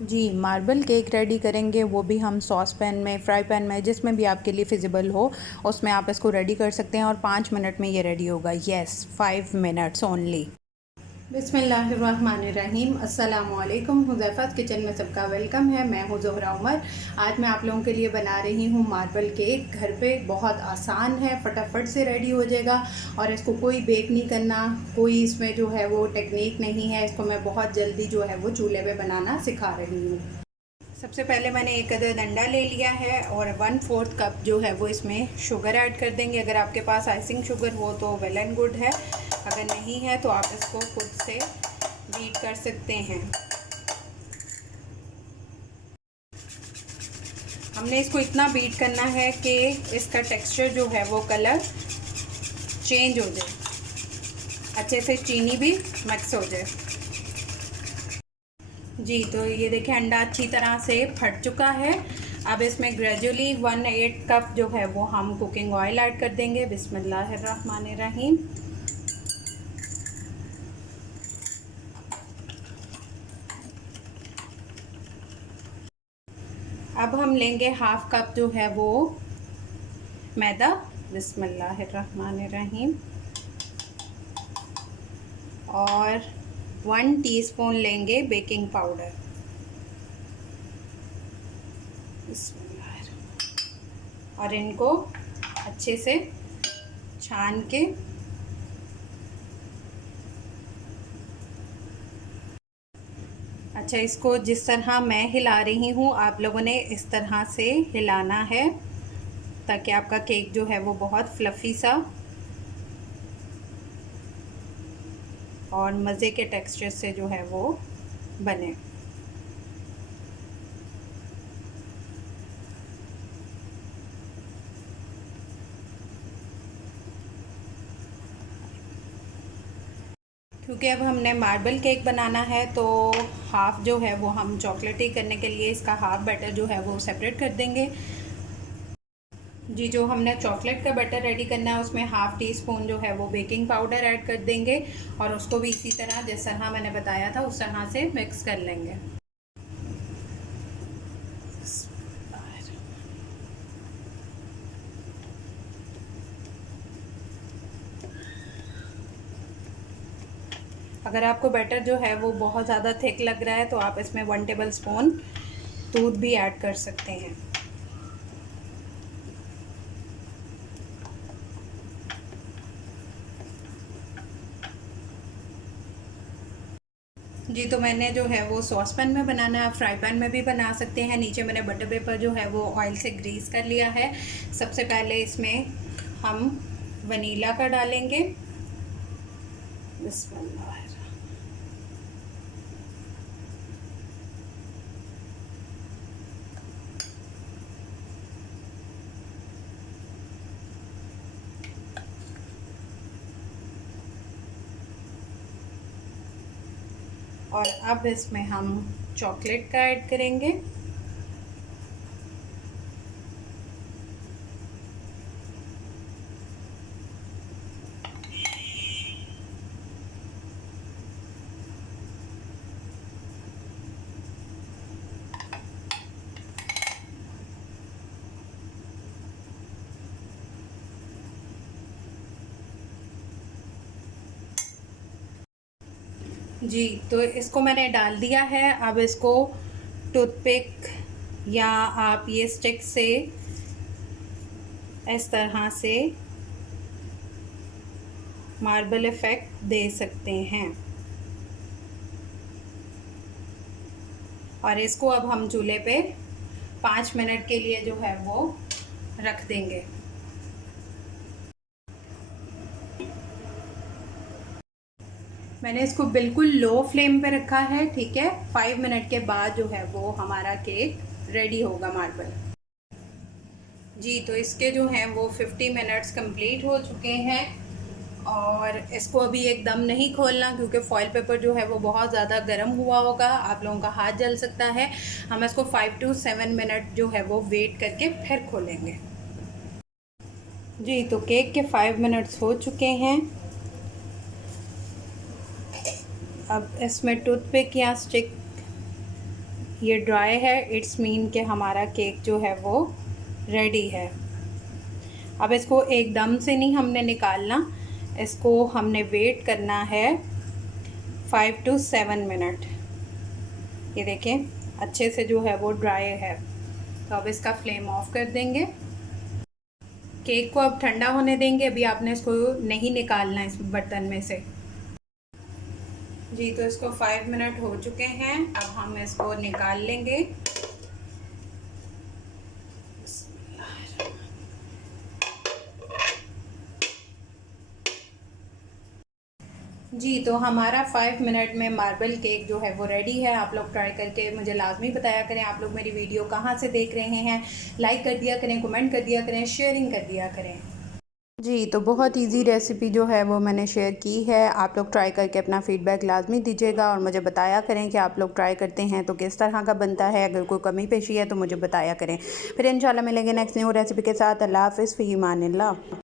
जी, marble cake ready करेंगे, वो भी हम सॉस पैन में, फ्राई पैन में, जिसमें भी आपके लिए फिजिबल हो उसमें आप इसको रेडी कर सकते हैं और 5 मिनट में ये रेडी होगा। Yes, 5 minutes only. बिस्मिल्लाहिर्रहमानिर्रहीम। अस्सलामुअलैकुम। हुज़ैफ़ा's किचन में सबका वेलकम है। मैं हूँ ज़ोहरा उमर। आज मैं आप लोगों के लिए बना रही हूँ मार्बल केक। घर पे बहुत आसान है, फटाफट से रेडी हो जाएगा और इसको कोई बेक नहीं करना, कोई इसमें जो है वो टेक्निक नहीं है। इसको मैं बहुत जल्दी जो है वो चूल्हे पे बनाना सिखा रही हूँ। सबसे पहले मैंने एक अदद अंडा ले लिया है और 1/4 कप जो है वो इसमें शुगर ऐड कर देंगे। अगर आपके पास आइसिंग शुगर हो तो वेल एंड गुड है, अगर नहीं है तो आप इसको खुद से बीट कर सकते हैं। हमने इसको इतना बीट करना है कि इसका टेक्सचर जो है वो कलर चेंज हो जाए, अच्छे से चीनी भी मिक्स हो जाए। जी, तो ये देखिए अंडा अच्छी तरह से फट चुका है। अब इसमें ग्रेजुअली 1/8 कप जो है वो हम कुकिंग ऑयल ऐड कर देंगे। बिस्मिल्लाहिर्रहमानिर्रहीम। अब हम लेंगे हाफ कप जो है वो मैदा। बिस्मिल्लाहिर्रहमानिर्रहीम। और 1 टीस्पून लेंगे बेकिंग पाउडर। और इनको अच्छे से छान के अच्छा, इसको जिस तरह मैं हिला रही हूँ आप लोगों ने इस तरह से हिलाना है ताकि आपका केक जो है वो बहुत फ्लफ़ी सा और मज़े के टेक्सचर से जो है वो बने। क्योंकि अब हमने मार्बल केक बनाना है तो हाफ़ जो है वो हम चॉकलेटी करने के लिए इसका हाफ़ बैटर जो है वो सेपरेट कर देंगे। जी, जो हमने चॉकलेट का बैटर रेडी करना है उसमें हाफ़ टी स्पून जो है वो बेकिंग पाउडर ऐड कर देंगे और उसको भी इसी तरह जिस तरह मैंने बताया था उस तरह से मिक्स कर लेंगे। अगर आपको बैटर जो है वो बहुत ज़्यादा थिक लग रहा है तो आप इसमें 1 टेबल स्पून दूध भी ऐड कर सकते हैं। जी, तो मैंने जो है वो सॉस पैन में बनाना है, फ्राई पैन में भी बना सकते हैं। नीचे मैंने बटर पेपर जो है वो ऑयल से ग्रीस कर लिया है। सबसे पहले इसमें हम वनीला का डालेंगे। बिस्मिल्लाह। और अब इसमें हम चॉकलेट का ऐड करेंगे। जी, तो इसको मैंने डाल दिया है। अब इसको टूथपिक या आप ये स्टिक से इस तरह से मार्बल इफ़ेक्ट दे सकते हैं और इसको अब हम चूल्हे पे 5 मिनट के लिए जो है वो रख देंगे। मैंने इसको बिल्कुल लो फ्लेम पे रखा है, ठीक है। 5 मिनट के बाद जो है वो हमारा केक रेडी होगा मार्बल। जी, तो इसके जो हैं वो 50 मिनट्स कंप्लीट हो चुके हैं और इसको अभी एकदम नहीं खोलना क्योंकि फॉइल पेपर जो है वो बहुत ज़्यादा गर्म हुआ होगा, आप लोगों का हाथ जल सकता है। हम इसको 5 to 7 मिनट जो है वो वेट करके फिर खोलेंगे। जी, तो केक के 5 मिनट्स हो चुके हैं। अब इसमें टूथपिक या स्टिक ये ड्राई है, इट्स मीन कि हमारा केक जो है वो रेडी है। अब इसको एकदम से नहीं हमने निकालना, इसको हमने वेट करना है 5 to 7 मिनट। ये देखें अच्छे से जो है वो ड्राई है। तो अब इसका फ्लेम ऑफ कर देंगे। केक को अब ठंडा होने देंगे, अभी आपने इसको नहीं निकालना इस बर्तन में से। जी तो इसको 5 मिनट हो चुके हैं, अब हम इसको निकाल लेंगे। जी तो हमारा 5 मिनट में मार्बल केक जो है वो रेडी है। आप लोग ट्राई करके मुझे लाजमी बताया करें आप लोग मेरी वीडियो कहाँ से देख रहे हैं। लाइक कर दिया करें, कमेंट कर दिया करें, शेयरिंग कर दिया करें। जी तो बहुत इजी रेसिपी जो है वो मैंने शेयर की है। आप लोग ट्राई करके अपना फ़ीडबैक लाजमी दीजिएगा और मुझे बताया करें कि आप लोग ट्राई करते हैं तो किस तरह का बनता है। अगर कोई कमी पेशी है तो मुझे बताया करें। फिर इंशाल्लाह मिलेंगे नेक्स्ट न्यू रेसिपी के साथ। अल्लाह हाफ़िज़, फ़ी अमानिल्लाह।